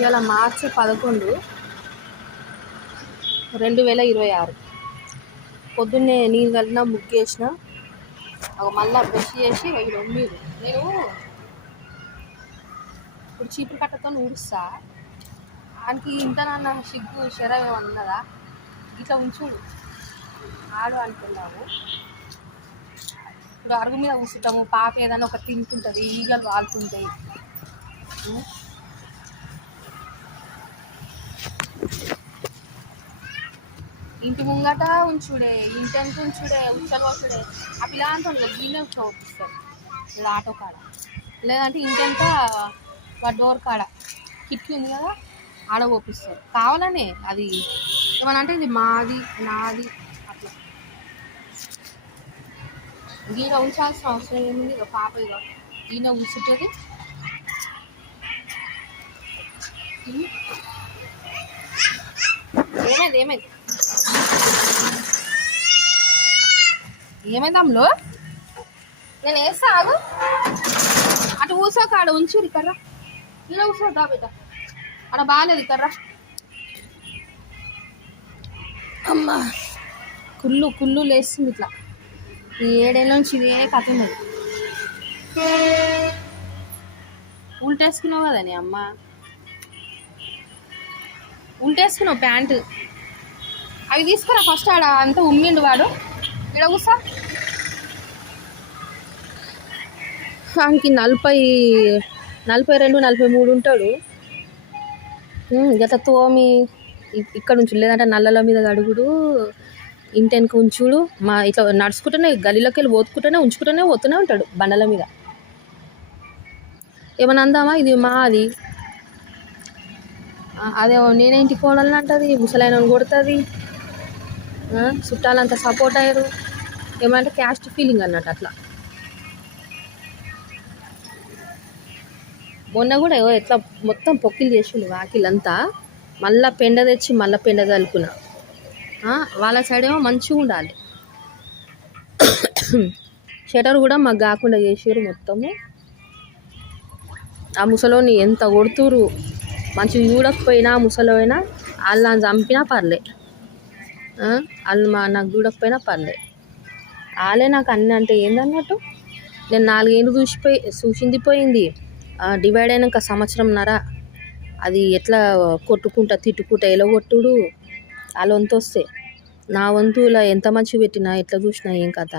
ఇవాళ మార్చి 11, 2026. పొద్దున్నే నీళ్ళు కలిగిన ముగ్గేసిన, మళ్ళీ బ్రష్ చేసి వీళ్ళు ఉమ్మీరు. నేను ఇప్పుడు చీపురు కట్టతో ఊడుస్తా, ఆయనకి ఇంతనన్న సిగ్గు శరం ఏమన్నదా, ఇట్లా ఉంచుడు ఆడు అంటున్నాము. ఇప్పుడు అరుగు మీద కూర్చుంటాము, పాప ఏదైనా ఒక తింటుంటుంది, ఈగలు వాళ్తుంటాయి. ఇంటి ముంగట ఉంచుడే, ఇంటెంట్ ఉంచుడే, ఉచ్చలు వచ్చుడే. ఆ పిల్లలంతా దీన్నే చూపిస్తారు ఇలా ఆటో కాడ, లేదంటే ఇంటెంట డోర్ కాడ కిటికీ ఉంది కదా, ఆడ పోపిస్తారు కావాలనే. అది ఏమనంటే ఇది మాది నాది అట్లా గీడ ఉంచాల్సిన అవసరం ఏముంది. ఇక పాప ఇక ఈయన ఉంచుతుంది. ఏమైంది ఏమైందమ్లో? నేను వేస్తా, ఆగు. అటు కూర్చోక, ఆడ ఉంచురు కర్రా, ఇలా కూర్చోద్దా బిడ్డ, ఆడ బాగాలేదు కర్రా. అమ్మా కుళ్ళు లేస్తుంది ఇట్లా. ఈ 7 ఏళ్ళ నుంచి ఇదే కథ ఉన్నది. ఉల్టేసుకున్నావు కదా నీ అమ్మ, ఉల్టేసుకున్నావు ప్యాంటు. అవి తీసుకురా ఫస్ట్. ఆడ అంతా ఉమ్మిండు వాడు. ఇక్కడ కూర్చో. ఆయనకి 40, 42, 43 ఉంటాడు. గత తోమి ఇక్కడ నుంచి, లేదంటే నల్లల మీద అడుగుడు, ఇంటెనక ఉంచుడు. మా ఇట్లా నడుచుకుంటూనే గలీలోకి వెళ్ళి పోతుకుంటూనే ఉంచుకుంటూనే పోతూనే ఉంటాడు బండల మీద. ఏమన్నా అందామా, ఇది మాది, అదే నేనే ఇంటికి కోడాలని అంటుంది, ముసలాయనని కొడుతుంది, చుట్టాలంతా సపోర్ట్ అయ్యారు. ఏమంటే క్యాస్ట్ ఫీలింగ్ అన్నట్టు అట్లా. మొన్న కూడా ఎట్లా మొత్తం పొక్కిలు చేసిండు వాకిలంతా. మళ్ళీ పెండ తెచ్చి మళ్ళీ పెండ కలుపుకున్నా. వాళ్ళ సైడ్ ఏమో మంచిగా ఉండాలి, షటర్ కూడా మాకు కాకుండా చేసారు మొత్తము. ఆ ముసలోని ఎంత కొడుతురు, మంచిగా చూడకపోయినా ముసలోయినా వాళ్ళని చంపినా పర్లే, వాళ్ళు నాకు చూడకపోయినా పర్లే. వాళ్ళే నాకు అన్నీ అంటే ఏందన్నట్టు. నేను 4 ఏళ్ళు చూసింది పోయింది. డివైడ్ అయినాక 1.5 సంవత్సరంన్నర అది ఎట్లా కొట్టుకుంటా తిట్టుకుంటా ఎలగొట్టుడు. వాళ్ళ వంతు వస్తే నా వంతులా ఎంత మంచిగా పెట్టినా, ఎట్లా చూసినా ఏం కథ.